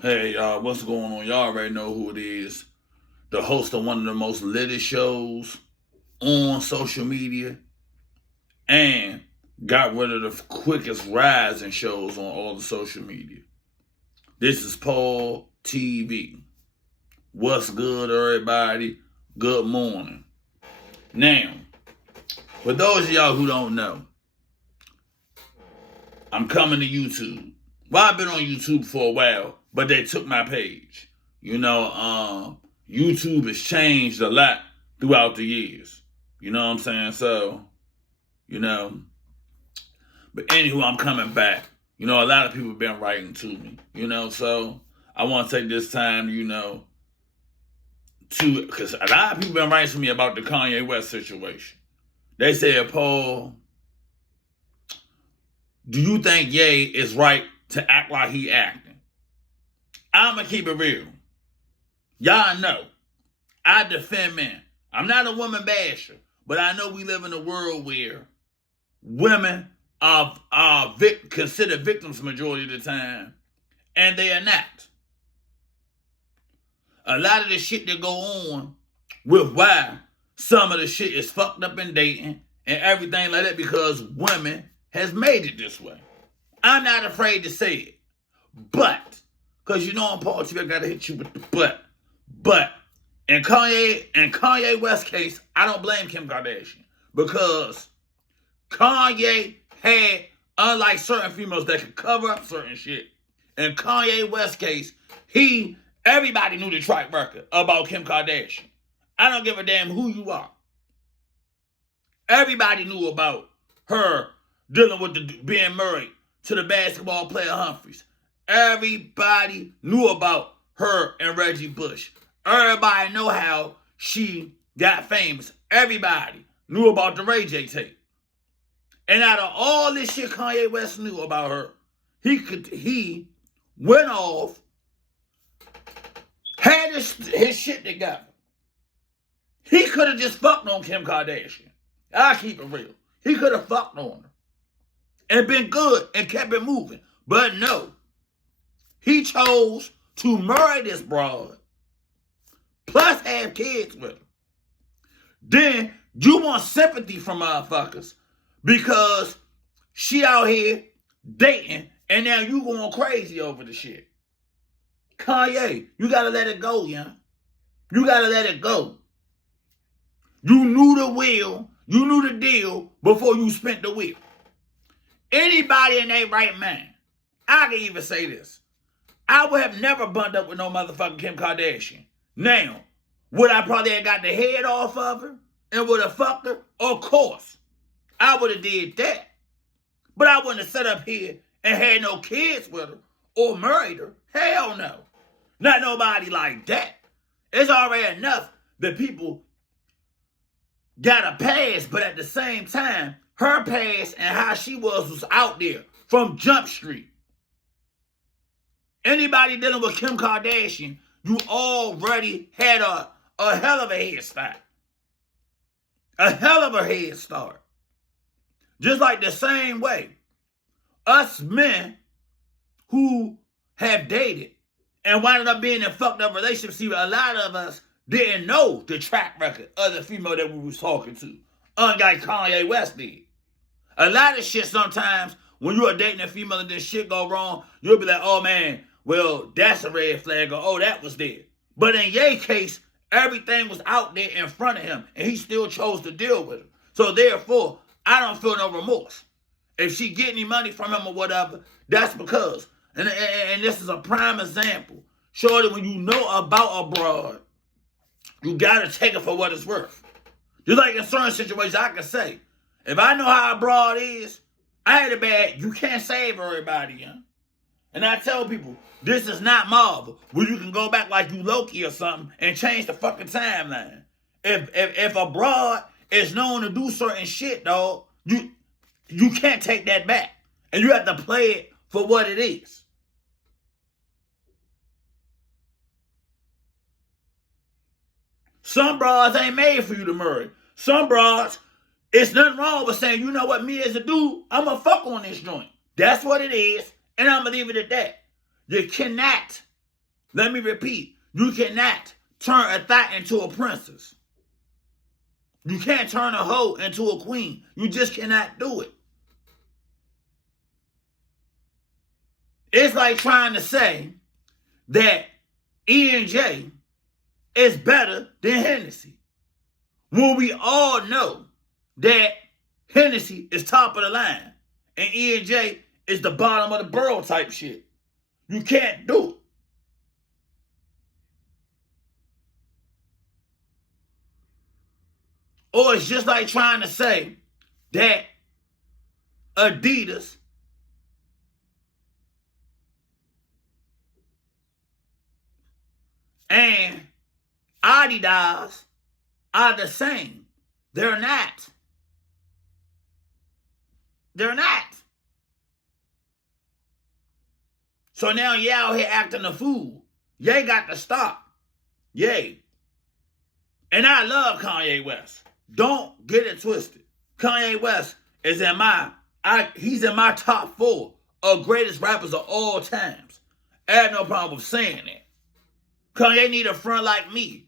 Hey, y'all, what's going on? Y'all already know who it is. The host of one of the most latest shows on social media and got rid of the quickest rising shows on all the social media. This is PaulTv. What's good, everybody? Good morning. Now, for those of y'all who don't know, I'm coming to YouTube. Well, I've been on YouTube for a while, but they took my page. YouTube has changed a lot throughout the years. You know what I'm saying? So, you know, but anywho, I'm coming back. A lot of people have been writing to me, so I want to take this time, because a lot of people been writing to me about the Kanye West situation. They said, Paul, do you think Ye is right to act like he acting? I'm going to keep it real. Y'all know, I defend men. I'm not a woman basher, but I know we live in a world where women are considered victims majority of the time, and they are not. A lot of the shit that go on with why some of the shit is fucked up in dating and everything like that because women has made it this way. I'm not afraid to say it. But, because on PaulTv, I got to hit you with the but. But, in Kanye West case, I don't blame Kim Kardashian. Because Kanye had, unlike certain females that could cover up certain shit, in Kanye West case, everybody knew the track record about Kim Kardashian. I don't give a damn who you are. Everybody knew about her dealing with being married to the basketball player Humphries. Everybody knew about her and Reggie Bush. Everybody know how she got famous. Everybody knew about the Ray J tape. And out of all this shit Kanye West knew about her, he went off, had his shit together. He could have just fucked on Kim Kardashian. I'll keep it real. He could have fucked on her and been good and kept it moving. But no. He chose to marry this broad, plus have kids with her. Then you want sympathy from motherfuckers because she out here dating and now you going crazy over the shit. Kanye, you gotta let it go, yeah. You gotta let it go. You knew the wheel, you knew the deal before you spent the wheel. Anybody in their right mind, I can even say this. I would have never bunned up with no motherfucking Kim Kardashian. Now, would I probably have got the head off of her and would have fucked her? Of course. I would have did that. But I wouldn't have sat up here and had no kids with her or married her. Hell no. Not nobody like that. It's already enough that people got a past, but at the same time, her past and how she was out there from Jump Street. Anybody dealing with Kim Kardashian, you already had a hell of a head start. A hell of a head start. Just like the same way, us men who have dated and wound up being in fucked up relationships, see, a lot of us didn't know the track record of the female that we was talking to, unlike Kanye West did. A lot of shit sometimes, when you are dating a female and this shit go wrong, you'll be like, oh man, well, that's a red flag, or oh, that was there. But in Ye's case, everything was out there in front of him, and he still chose to deal with it. So therefore, I don't feel no remorse. If she get any money from him or whatever, that's because. And this is a prime example. Shorty, when you know about a broad, you gotta take it for what it's worth. Just like in certain situations, I can say, if I know how a broad is, I had a bad, you can't save everybody, yeah? And I tell people, this is not Marvel, where you can go back like you Loki or something and change the fucking timeline. If a broad is known to do certain shit, dog, you can't take that back. And you have to play it for what it is. Some broads ain't made for you to marry. Some broads, it's nothing wrong with saying, you know what, me as a dude, I'm going to fuck on this joint. That's what it is, and I'm going to leave it at that. You cannot Let me repeat. You cannot turn a thot into a princess. You can't turn a hoe into a queen. You just cannot do it. It's like trying to say that E&J is better than Hennessy, when we all know that Hennessy is top of the line and E&J is the bottom of the barrel type shit. You can't do it. Or it's just like trying to say that Adidas and Adidas are the same. They're not. They're not. So now you out here acting a fool. Ye got to stop. Yay. And I love Kanye West. Don't get it twisted. Kanye West is he's in my top 4 of greatest rappers of all times. I have no problem with saying that. Kanye need a friend like me.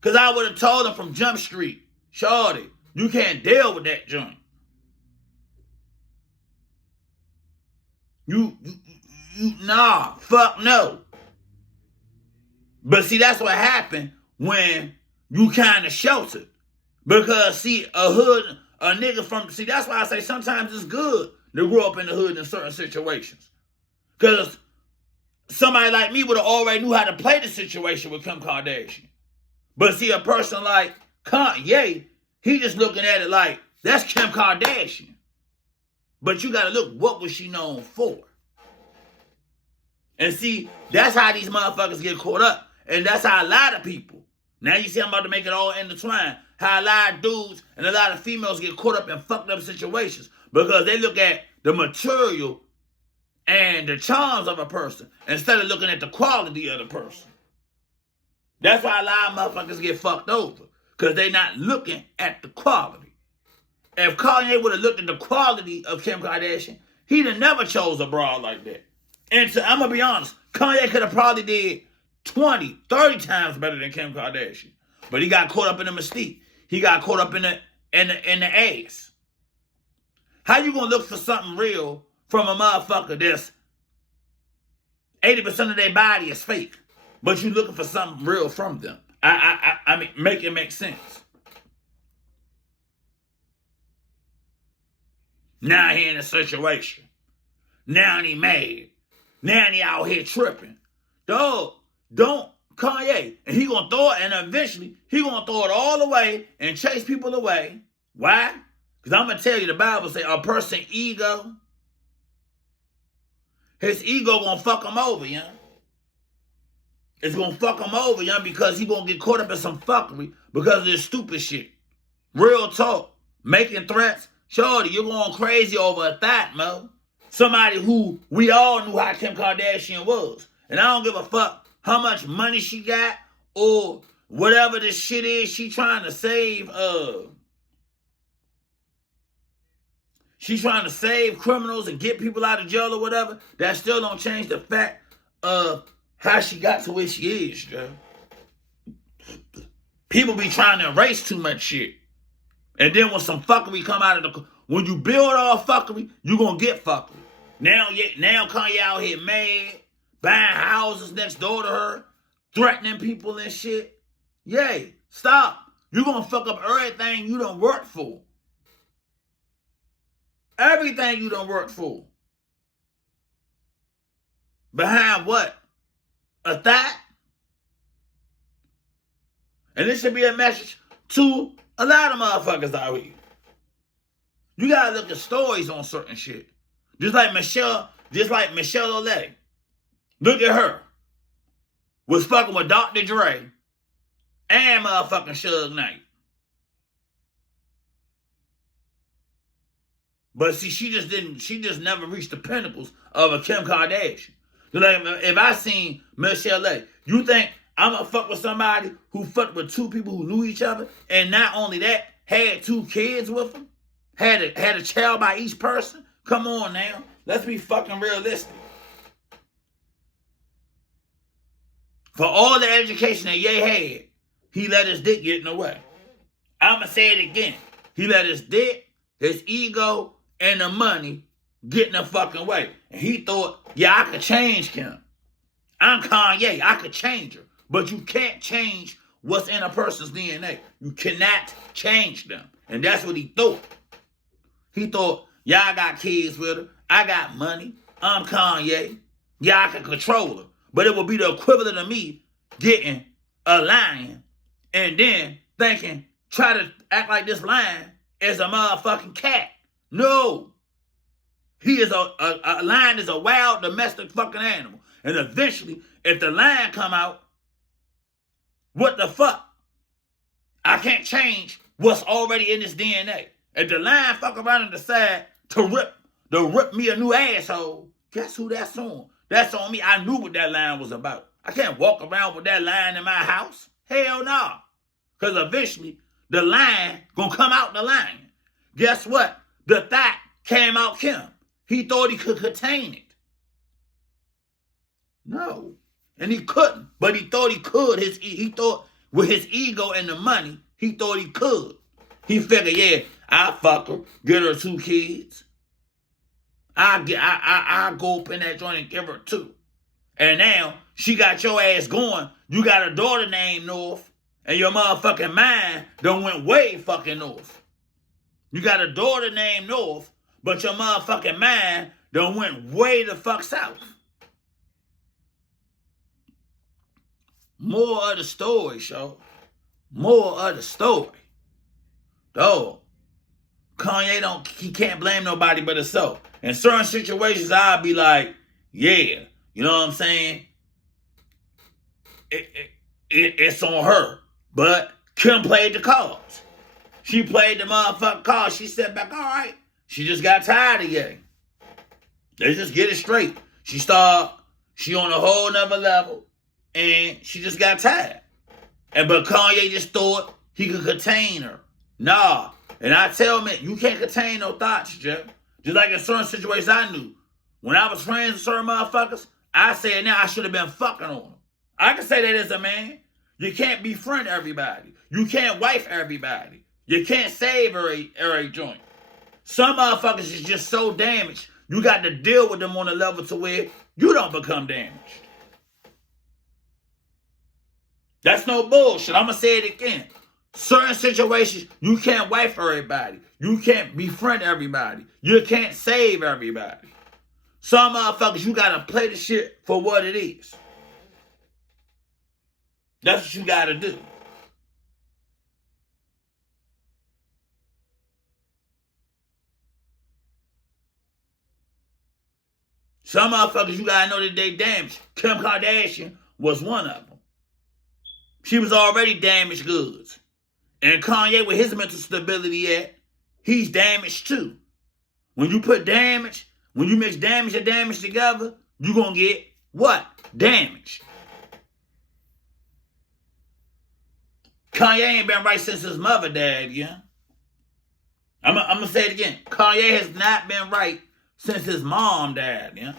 Because I would have told him from Jump Street, shorty, you can't deal with that joint. Nah, fuck no. But see, that's what happened when you kind of sheltered. Because, see, a nigga that's why I say sometimes it's good to grow up in the hood in certain situations. Because somebody like me would have already knew how to play the situation with Kim Kardashian. But see, a person like Kanye, he just looking at it like, that's Kim Kardashian. But you got to look, what was she known for? And see, that's how these motherfuckers get caught up. And that's how a lot of people, now you see I'm about to make it all intertwined, how a lot of dudes and a lot of females get caught up in fucked up situations because they look at the material and the charms of a person instead of looking at the quality of the person. That's why a lot of motherfuckers get fucked over, because they not looking at the quality. If Kanye would have looked at the quality of Kim Kardashian, he'd have never chose a broad like that. And so, I'm going to be honest, Kanye could have probably did 20, 30 times better than Kim Kardashian. But he got caught up in the mystique. He got caught up in the ass. How you going to look for something real from a motherfucker that's 80% of their body is fake, but you looking for something real from them? I mean, make it make sense. Now he in a situation. Now he mad. Now he out here tripping. Dog, don't Kanye. And he gonna throw it, and eventually he gonna throw it all away and chase people away. Why? Because I'm gonna tell you, the Bible say a person ego, his ego gonna fuck him over, you know? It's gonna fuck him over, you know, because he gonna get caught up in some fuckery because of this stupid shit. Real talk. Making threats. Shorty, you're going crazy over a thought, Mo. Somebody who we all knew how Kim Kardashian was. And I don't give a fuck how much money she got or whatever this shit is she trying to save. She's trying to save criminals and get people out of jail or whatever. That still don't change the fact of how she got to where she is, Joe. People be trying to erase too much shit. And then when some fuckery come out of when you build all fuckery, you gonna get fuckery. Now Kanye out here mad, buying houses next door to her, threatening people and shit. Yay, stop. You gonna fuck up everything you done worked for. Everything you done worked for. Behind what? A thought? And this should be a message to a lot of motherfuckers out here. You gotta look at stories on certain shit. Just like Michelle Olay. Look at her. Was fucking with Dr. Dre and motherfucking Suge Knight. But see, she just never reached the pinnacles of a Kim Kardashian. Like, if I seen Michelle Olay, you think I'm gonna fuck with somebody who fucked with two people who knew each other, and not only that, had 2 kids with them, had a child by each person? Come on now, let's be fucking realistic. For all the education that Ye had, he let his dick get in the way. I'ma say it again. He let his dick, his ego, and the money get in the fucking way. And he thought, yeah, I could change Kim. I'm Kanye. I could change her. But you can't change what's in a person's DNA. You cannot change them. And that's what he thought. He thought, yeah, I got kids with her. I got money. I'm Kanye. Yeah, I can control her. But it would be the equivalent of me getting a lion and then thinking, try to act like this lion is a motherfucking cat. No. He is a lion is a wild domestic fucking animal. And eventually, if the lion come out, what the fuck? I can't change what's already in his DNA. If the lion fuck around and decide to rip me a new asshole, guess who that's on? That's on me. I knew what that lion was about. I can't walk around with that lion in my house. Hell no. Because eventually, the lion gonna come out the lion. Guess what? The thought came out Kim. He thought he could contain it. No. And he couldn't. But he thought he could. He thought with his ego and the money, he thought he could. He figured, yeah, I'll fuck her, get her 2 kids. I'll go up in that joint and give her 2. And now, she got your ass going. You got a daughter named North, and your motherfucking mind done went way fucking north. You got a daughter named North, but your motherfucking mind done went way the fuck south. More of the story, show. More of the story. Dog. Kanye he can't blame nobody but himself. In certain situations, I'll be like, yeah, you know what I'm saying? It's on her. But Kim played the cards. She played the motherfucking cards. She sat back, all right. She just got tired of Ye. Let's just get it straight. She on a whole nother level, and she just got tired. But Kanye just thought he could contain her. Nah. And I tell him, you can't contain no thoughts, Jeff. Just like in certain situations I knew. When I was friends with certain motherfuckers, I said now I should have been fucking on them. I can say that as a man. You can't befriend everybody. You can't wife everybody. You can't save every joint. Some motherfuckers is just so damaged, you got to deal with them on a level to where you don't become damaged. That's no bullshit. I'm going to say it again. Certain situations, you can't wife everybody. You can't befriend everybody. You can't save everybody. Some motherfuckers, you got to play the shit for what it is. That's what you got to do. Some motherfuckers, you got to know that they damaged. Kim Kardashian was one of them. She was already damaged goods. And Kanye, with his mental stability at, he's damaged too. When you put damage, when you mix damage and damage together, you're going to get what? Damage. Kanye ain't been right since his mother died, yeah? I'm going to say it again. Kanye has not been right since his mom died, yeah?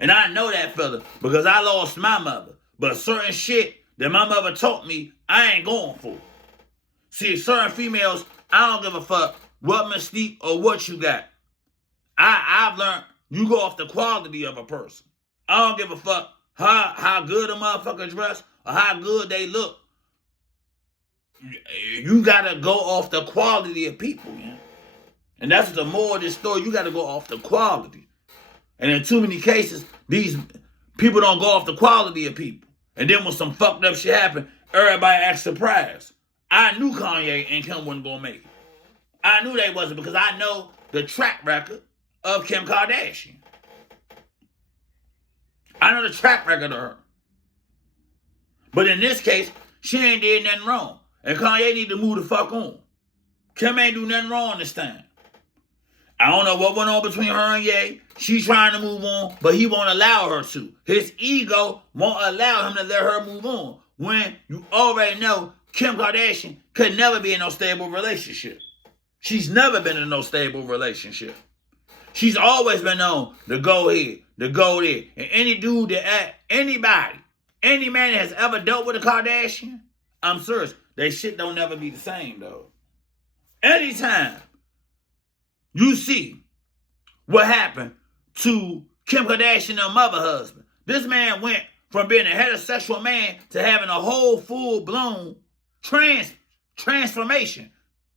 And I know that, fella, because I lost my mother. But certain shit that my mother taught me, I ain't going for. See, certain females, I don't give a fuck what mystique or what you got. I've learned you go off the quality of a person. I don't give a fuck how good a motherfucker dress or how good they look. You gotta go off the quality of people, man. And that's the more of this story. You gotta go off the quality. And in too many cases, these people don't go off the quality of people. And then when some fucked up shit happen, everybody acts surprised. I knew Kanye and Kim wasn't going to make it. I knew they wasn't because I know the track record of Kim Kardashian. I know the track record of her. But in this case, she ain't did nothing wrong. And Kanye need to move the fuck on. Kim ain't do nothing wrong this time. I don't know what went on between her and Ye. She's trying to move on, but he won't allow her to. His ego won't allow him to let her move on. When you already know Kim Kardashian could never be in no stable relationship. She's never been in no stable relationship. She's always been known to go here, to go there. And any dude that anybody Any man that has ever dealt with a Kardashian, I'm serious, they shit don't never be the same, though. Anytime you see what happened to Kim Kardashian and her mother husband, this man went from being a heterosexual man to having a whole full-blown transformation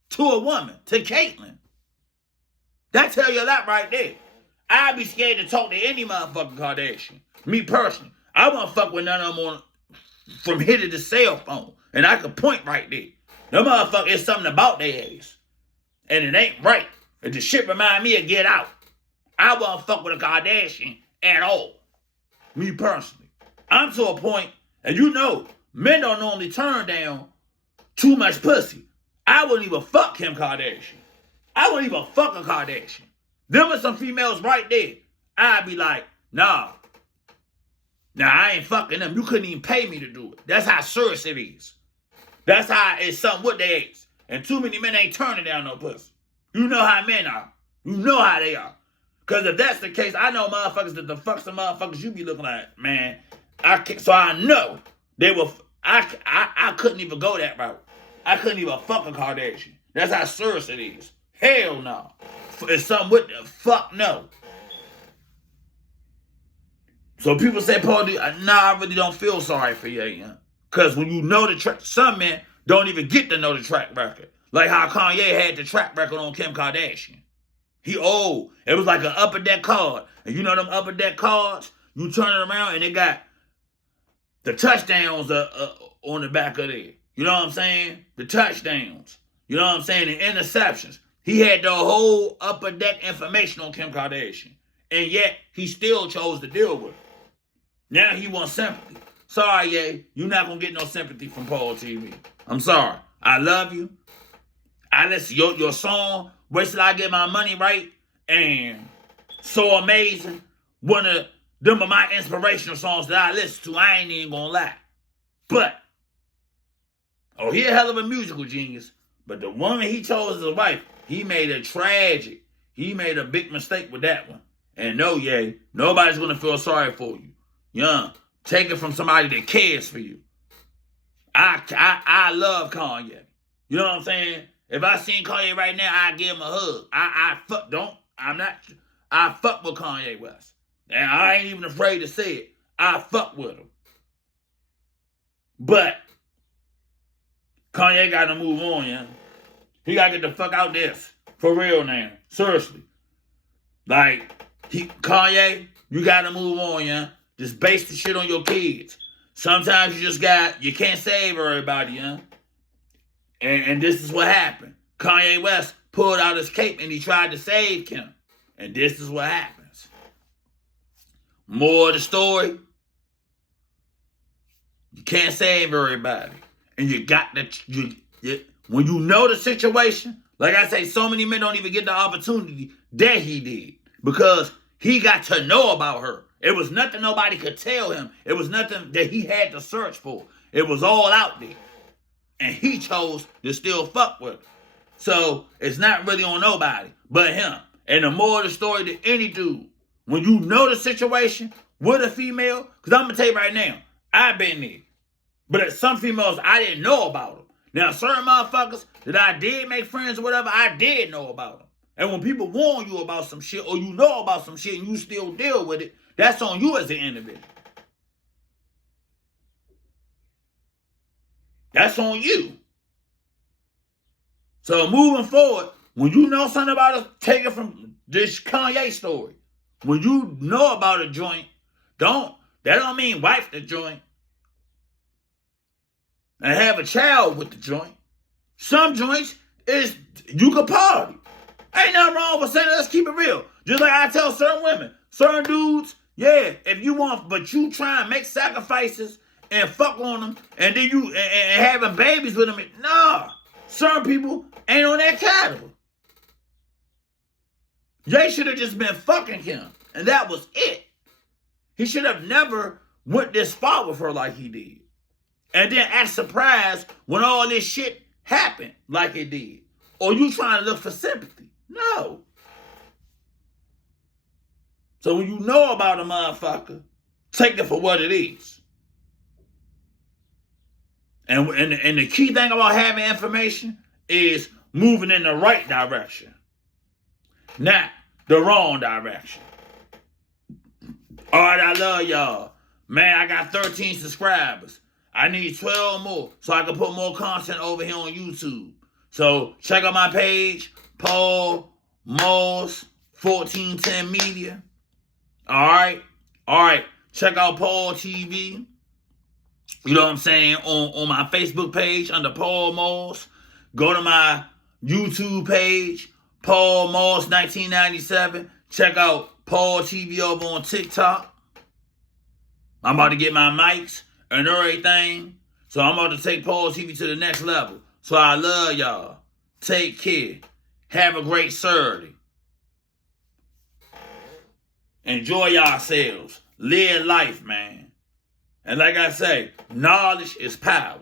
to a woman, to Caitlyn. That tell you a lot right there. I'd be scared to talk to any motherfucking Kardashian. Me personally. I won't fuck with none of them from here to the cell phone. And I could point right there. Them motherfucker is something about their ass. And it ain't right. If the shit remind me of Get Out, I won't fuck with a Kardashian at all. Me personally. I'm to a point, and you know, men don't normally turn down too much pussy. I wouldn't even fuck Kim Kardashian. I wouldn't even fuck a Kardashian. Them are some females right there. I'd be like, nah. Nah, I ain't fucking them. You couldn't even pay me to do it. That's how serious it is. That's how it's something with their ass. And too many men ain't turning down no pussy. You know how men are. You know how they are. Because if that's the case, I know motherfuckers that the fuck some motherfuckers you be looking at, man. So I know they will. I couldn't even go that route. I couldn't even fuck a Kardashian. That's how serious it is. Hell no. It's something with the fuck no. So people say, Paul, I really don't feel sorry for you. Because when you know the track, some men don't even get to know the track record. Like how Kanye had the track record on Kim Kardashian. He old. It was like an upper deck card. And you know them upper deck cards? You turn it around and it got the touchdowns on the back of there. You know what I'm saying? The touchdowns. You know what I'm saying? The interceptions. He had the whole upper deck information on Kim Kardashian. And yet, he still chose to deal with it. Now he wants sympathy. Sorry, Ye. You're not going to get no sympathy from PaulTv. I'm sorry. I love you. I listen to your song, Where Should I Get My Money Right? And So Amazing. One of them are my inspirational songs that I listen to. I ain't even going to lie. But, he a hell of a musical genius. But the woman he chose as a wife, he made a big mistake with that one. And no, Ye, nobody's going to feel sorry for you. Take it from somebody that cares for you. I love Kanye. You know what I'm saying? If I seen Kanye right now, I'd give him a hug. I fuck with Kanye West. And I ain't even afraid to say it. I fuck with him. But Kanye got to move on, yeah. He got to get the fuck out this. For real now. Seriously. Like, Kanye, you got to move on, yeah. Just base the shit on your kids. Sometimes you can't save everybody, yeah. And this is what happened. Kanye West pulled out his cape and he tried to save Kim. And this is what happens. More of the story. You can't save everybody. And you got to, when you know the situation, like I say, so many men don't even get the opportunity that he did. Because he got to know about her. It was nothing nobody could tell him. It was nothing that he had to search for. It was all out there. And he chose to still fuck with her. So it's not really on nobody but him. And the more of the story than any dude, when you know the situation with a female, because I'm going to tell you right now, I've been there. But at some females, I didn't know about them. Now, certain motherfuckers that I did make friends or whatever, I did know about them. And when people warn you about some shit or you know about some shit and you still deal with it, that's on you as the individual. That's on you. So moving forward, when you know something about it, take it from this Kanye story. When you know about a joint, that don't mean wife the joint. And have a child with the joint. Some joints is you can party. Ain't nothing wrong with saying, let's keep it real. Just like I tell certain women, certain dudes, yeah, if you want, but you try and make sacrifices and fuck on them, and then you and having babies with them. Nah, certain people ain't on that cattle. Jay should have just been fucking him, and that was it. He should have never went this far with her like he did. And then act surprised when all this shit happened like it did. Or you trying to look for sympathy. No. So when you know about a motherfucker, take it for what it is. And the key thing about having information is moving in the right direction, not the wrong direction. All right, I love y'all. Man, I got 13 subscribers. I need 12 more so I can put more content over here on YouTube. So check out my page, Paul Moss 1410 Media. All right. Check out PaulTv. You know what I'm saying? On my Facebook page under Paul Moss. Go to my YouTube page, Paul Moss 1997. Check out PaulTv over on TikTok. I'm about to get my mics and everything. So I'm about to take PaulTv to the next level. So I love y'all. Take care. Have a great Saturday. Enjoy yourselves. Live life, man. And like I say, knowledge is power.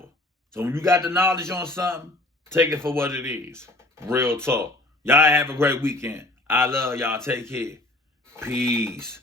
So when you got the knowledge on something, take it for what it is. Real talk. Y'all have a great weekend. I love y'all. Take care. Peace.